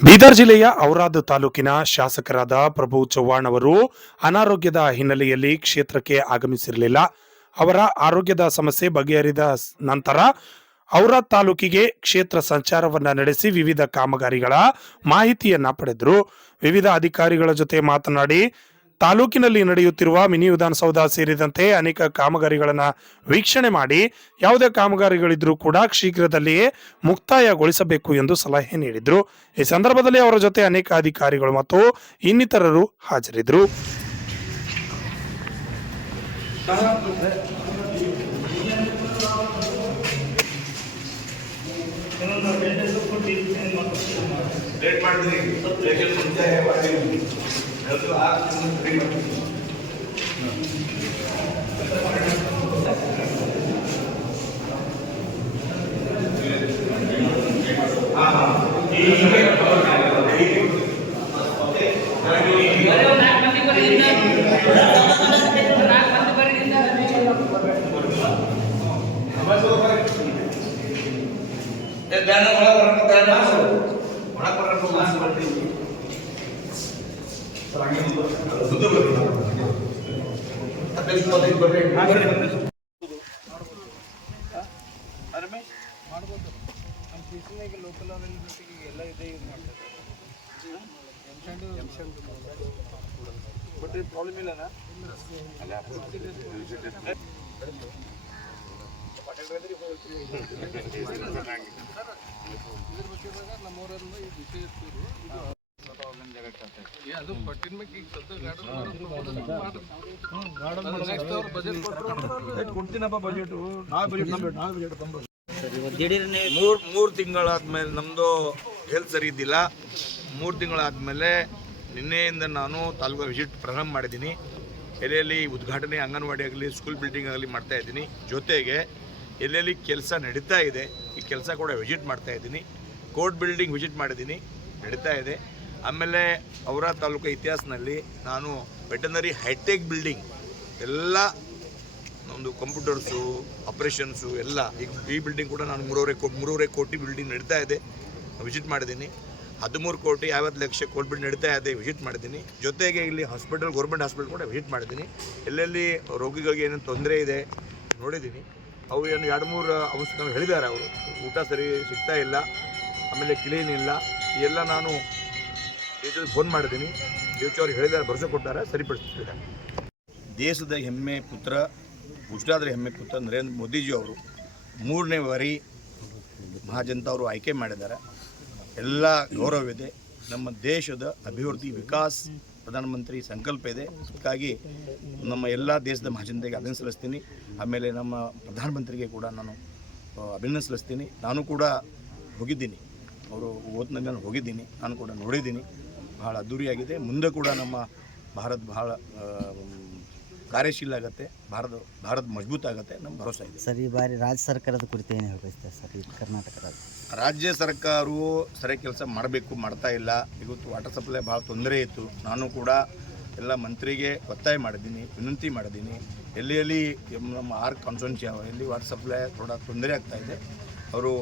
ಬೀದರ್ ಜಿಲ್ಲೆಯ ಔರಾದ್ ತಾಲೂಕಿನ ಶಾಸಕರಾದ ಪ್ರಭು ಚವ್ಹಾಣ್ ಅವರು ಅನಾರೋಗ್ಯದ ಹಿನ್ನೆಲೆಯಲ್ಲಿ ಕ್ಷೇತ್ರಕ್ಕೆ ಆಗಮಿಸಿರಲಿಲ್ಲ. ಅವರ ಆರೋಗ್ಯದ ಸಮಸ್ಯೆ ಬಗೆಹರಿದ ನಂತರ ಔರಾದ್ ತಾಲೂಕಿಗೆ ಕ್ಷೇತ್ರ ಸಂಚಾರವನ್ನ ನಡೆಸಿ ವಿವಿಧ ಕಾಮಗಾರಿಗಳ ಮಾಹಿತಿಯನ್ನ ಪಡೆದರು. ವಿವಿಧ ಅಧಿಕಾರಿಗಳ ಜೊತೆ ಮಾತನಾಡಿ ತಾಲೂಕಿನಲ್ಲಿ ನಡೆಯುತ್ತಿರುವ ಮಿನಿ ವಿಧಾನಸೌಧ ಸೇರಿದಂತೆ ಅನೇಕ ಕಾಮಗಾರಿಗಳನ್ನು ವೀಕ್ಷಣೆ ಮಾಡಿ ಯಾವುದೇ ಕಾಮಗಾರಿಗಳಿದ್ರೂ ಕೂಡ ಶೀಘ್ರದಲ್ಲಿಯೇ ಮುಕ್ತಾಯಗೊಳಿಸಬೇಕು ಎಂದು ಸಲಹೆ ನೀಡಿದರು. ಈ ಸಂದರ್ಭದಲ್ಲಿ ಅವರ ಜೊತೆ ಅನೇಕ ಅಧಿಕಾರಿಗಳು ಮತ್ತು ಇನ್ನಿತರರು ಹಾಜರಿದ್ದರು. ಲೋಕಲ್ ಎಲ್ಲ ಇದೆ ಯೂಸ್ ಮಾಡ್ತಾರೆ ಬಟ್ ಪ್ರಾಬ್ಲಮ್ ಇಲ್ಲನಾ ನಮ್ಮೂರಲ್ಲಿ ಈ ವಿಷಯ ಅದು ಪಟ್ಟಿನ ಮ್ಯಾಗ ಈಗ ಸದ್ಯ ಕೊಡ್ತೀನಪ್ಪ ಬಜೆಟ್ ಮೂರು ತಿಂಗಳಾದ್ಮೇಲೆ ನಮ್ಮದು ಹೆಲ್ತ್ ಸರಿ ಇದ್ದಿಲ್ಲ. 3 ತಿಂಗಳಾದಮೇಲೆ ನಿನ್ನೆಯಿಂದ ನಾನು ತಾಲೂಕು ವಿಸಿಟ್ ಪ್ರಾರಂಭ ಮಾಡಿದ್ದೀನಿ. ಎಲ್ಲೆಲ್ಲಿ ಉದ್ಘಾಟನೆ ಅಂಗನವಾಡಿ ಆಗಲಿ ಸ್ಕೂಲ್ ಬಿಲ್ಡಿಂಗ್ ಆಗಲಿ ಮಾಡ್ತಾ ಇದ್ದೀನಿ. ಜೊತೆಗೆ ಎಲ್ಲೆಲ್ಲಿ ಕೆಲಸ ನಡೀತಾ ಇದೆ ಈ ಕೆಲಸ ಕೂಡ ವಿಸಿಟ್ ಮಾಡ್ತಾ ಇದ್ದೀನಿ. ಕೋರ್ಟ್ ಬಿಲ್ಡಿಂಗ್ ವಿಸಿಟ್ ಮಾಡಿದ್ದೀನಿ, ನಡೀತಾ ಇದೆ. ಆಮೇಲೆ ಔರಾದ್ ತಾಲೂಕು ಇತಿಹಾಸದಲ್ಲಿ ನಾನು ವೆಟರ್ನರಿ ಹೈಟೆಕ್ ಬಿಲ್ಡಿಂಗ್ ಎಲ್ಲ ನಮ್ಮದು ಕಂಪ್ಯೂಟರ್ಸು ಆಪ್ರೇಷನ್ಸು ಎಲ್ಲ ಈಗ ಈ ಬಿಲ್ಡಿಂಗ್ ಕೂಡ ನಾನು 3.5 ಕೋಟಿ ಬಿಲ್ಡಿಂಗ್ ನಡೀತಾ ಇದೆ, ವಿಸಿಟ್ ಮಾಡಿದ್ದೀನಿ. 13 ಕೋಟಿ 50 ಲಕ್ಷ ಕೋರ್ಟ್ ಬಿಲ್ಡಿಂಗ್ ನಡೀತಾ ಇದೆ, ವಿಸಿಟ್ ಮಾಡಿದ್ದೀನಿ. ಜೊತೆಗೆ ಇಲ್ಲಿ ಹಾಸ್ಪಿಟಲ್ ಗೌರ್ಮೆಂಟ್ ಹಾಸ್ಪಿಟಲ್ ಕೂಡ ವಿಸಿಟ್ ಮಾಡಿದ್ದೀನಿ. ಎಲ್ಲೆಲ್ಲಿ ರೋಗಿಗಳಿಗೆ ಏನೇನು ತೊಂದರೆ ಇದೆ ನೋಡಿದ್ದೀನಿ. ಅವು ಏನು 2-3 ಅವಶ್ಯಕ ಹೇಳಿದ್ದಾರೆ. ಅವರು ಊಟ ಸರಿ ಸಿಗ್ತಾ ಇಲ್ಲ, ಆಮೇಲೆ ಕ್ಲೀನ್ ಇಲ್ಲ, ಎಲ್ಲ ನಾನು ಫೋನ್ ಮಾಡಿದ್ದೀನಿ. ಅವ್ರಿಗೆ ಹೇಳಿದ್ದಾರೆ, ಭರವಸೆ ಕೊಟ್ಟಾರೆ, ಸರಿಪಡಿಸ್ತಿದ್ದಾರೆ. ದೇಶದ ಹೆಮ್ಮೆ ಪುತ್ರ, ಗುಜರಾತ್ನ ಹೆಮ್ಮೆ ಪುತ್ರ ನರೇಂದ್ರ ಮೋದಿಜಿ ಅವರು 3ನೇ ಬಾರಿ ಮಹಾಜನತಾ ಅವರು ಆಯ್ಕೆ ಮಾಡಿದ್ದಾರೆ. ಎಲ್ಲ ಗೌರವವಿದೆ. ನಮ್ಮ ದೇಶದ ಅಭಿವೃದ್ಧಿ ವಿಕಾಸ್ ಪ್ರಧಾನಮಂತ್ರಿ ಸಂಕಲ್ಪ ಇದೆ. ಅದಕ್ಕಾಗಿ ನಮ್ಮ ಎಲ್ಲ ದೇಶದ ಮಹಾಜನತೆಗೆ ಅಭಿನಂದನೆ ಸಲ್ಲಿಸ್ತೀನಿ. ಆಮೇಲೆ ನಮ್ಮ ಪ್ರಧಾನಮಂತ್ರಿಗೆ ಕೂಡ ನಾನು ಅಭಿನಂದನೆ ಸಲ್ಲಿಸ್ತೀನಿ. ನಾನು ಕೂಡ ಹೋಗಿದ್ದೀನಿ, ಅವರು ಓದ್ನಲ್ಲಿ ನಾನು ಹೋಗಿದ್ದೀನಿ, ನಾನು ಕೂಡ ನೋಡಿದ್ದೀನಿ. ಭಾಳ ಅದ್ದೂರಿಯಾಗಿದೆ. ಮುಂದೆ ಕೂಡ ನಮ್ಮ ಭಾರತ ಭಾಳ ಕಾರ್ಯಶೀಲ ಆಗುತ್ತೆ, ಭಾರತ ಮಜಬೂತ್ ಆಗುತ್ತೆ, ನಮ್ಮ ಭರವಸೆ ಇದೆ. ಸರ್, ಈ ಬಾರಿ ರಾಜ್ಯ ಸರ್ಕಾರದ ಕುರಿತು ಏನು ಹೇಳ್ತಾರೆ ಸರ್? ಈ ಕರ್ನಾಟಕ ರಾಜ್ಯ ಸರ್ಕಾರವು ಸರಿ ಕೆಲಸ ಮಾಡಬೇಕು, ಮಾಡ್ತಾ ಇಲ್ಲ. ಇವತ್ತು ವಾಟರ್ ಸಪ್ಲೈ ಭಾಳ ತೊಂದರೆ ಇತ್ತು. ನಾನು ಕೂಡ ಎಲ್ಲ ಮಂತ್ರಿಗೆ ಒತ್ತಾಯ ಮಾಡಿದ್ದೀನಿ, ವಿನಂತಿ ಮಾಡಿದ್ದೀನಿ. ಎಲ್ಲಿ ನಮ್ಮ ಕಾನ್ಸ್ಟಿಟ್ಯೂನ್ಸಿ ಎಲ್ಲಿ ವಾಟರ್ ಸಪ್ಲೈ ಥೋड़ा ತೊಂದರೆ ಆಗ್ತಾಯಿದೆ, ಅವರು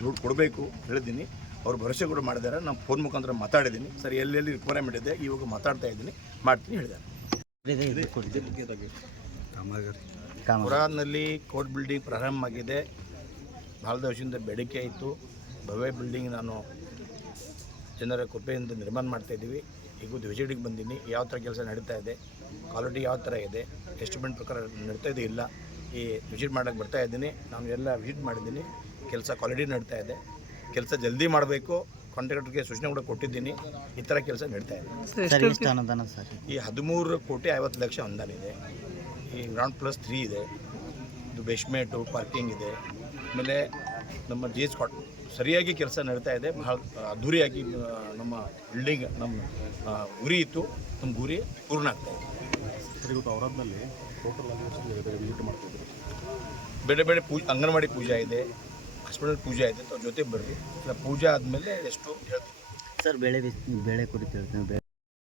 ದುಡ್ಡು ಕೊಡಬೇಕು ಹೇಳಿದ್ದೀನಿ. ಅವರು ಭರವಸೆ ಕೂಡ ಮಾಡಿದ್ದಾರೆ. ನಾನು ಫೋನ್ ಮುಖಾಂತರ ಮಾತಾಡಿದ್ದೀನಿ. ಸರಿ, ಎಲ್ಲೆಲ್ಲಿ ರಿಕ್ವೈರ್ಮೆಂಟ್ ಇದೆ ಇವಾಗ ಮಾತಾಡ್ತಾ ಇದ್ದೀನಿ, ಮಾಡ್ತೀನಿ ಹೇಳಿದ್ದಾರೆ. ಔರಾದ್ನಲ್ಲಿ ಕೋರ್ಟ್ ಬಿಲ್ಡಿಂಗ್ ಪ್ರಾರಂಭ ಆಗಿದೆ. ಭಾಳ ದಿವಸದಿಂದ ಬೇಡಿಕೆ ಇತ್ತು. ಭವ್ಯ ಬಿಲ್ಡಿಂಗ್ ನಾನು ಜನರ ಕೃಪೆಯಿಂದ ನಿರ್ಮಾಣ ಮಾಡ್ತಾಯಿದ್ದೀವಿ. ಈಗ ವಿಸಿಟಿಗೆ ಬಂದೀನಿ, ಯಾವ ಥರ ಕೆಲಸ ನಡೀತಾ ಇದೆ, ಕ್ವಾಲಿಟಿ ಯಾವ ಥರ ಇದೆ, ಎಸ್ಟಿಮೇಟ್ ಪ್ರಕಾರ ನಡೀತಾ ಇದೆ ಇಲ್ಲ. ಈ ವಿಸಿಟ್ ಮಾಡೋಕ್ಕೆ ಬರ್ತಾ ಇದ್ದೀನಿ. ನಾನು ಎಲ್ಲ ವಿಸಿಟ್ ಮಾಡಿದ್ದೀನಿ. ಕೆಲಸ ಕ್ವಾಲಿಟಿ ನಡೀತಾ ಇದೆ. ಕೆಲಸ ಜಲ್ದಿ ಮಾಡಬೇಕು. ಕಾಂಟ್ರಾಕ್ಟರ್ಗೆ ಸೂಚನೆ ಕೂಡ ಕೊಟ್ಟಿದ್ದೀನಿ. ಈ ಥರ ಕೆಲಸ ನಡೀತಾ ಇದೆ. ಈ 13 ಕೋಟಿ 50 ಲಕ್ಷ ಅನುದಾನ ಇದೆ. ಈ ಗ್ರೌಂಡ್ +3 ಇದೆ, ಇದು ಬೇಸ್ಮೆಂಟು, ಪಾರ್ಕಿಂಗ್ ಇದೆ. ಆಮೇಲೆ ನಮ್ಮ GS ಸರಿಯಾಗಿ ಕೆಲಸ ನಡೀತಾ ಇದೆ. ಭಾಳ ಅದ್ದೂರಿಯಾಗಿ ನಮ್ಮ ಬಿಲ್ಡಿಂಗ್ ನಮ್ಮ ಗುರಿ ಇತ್ತು, ನಮ್ಮ ಗುರಿ ಪೂರ್ಣ ಆಗ್ತಾ ಇದೆ. ಬೇರೆ ಬೇರೆ ಅಂಗನವಾಡಿ ಪೂಜಾ ಇದೆ, ಹಾಸ್ಪಿಟಲ್ ಪೂಜಾ ಇದೆ. ಜೊತೆ ಬರ್ರಿ, ಪೂಜಾ ಆದಮೇಲೆ ಎಷ್ಟು ಹೇಳ್ತೀನಿ ಸರ್. ಬೆಳೆ ಕುರಿತು ಹೇಳ್ತೀನಿ.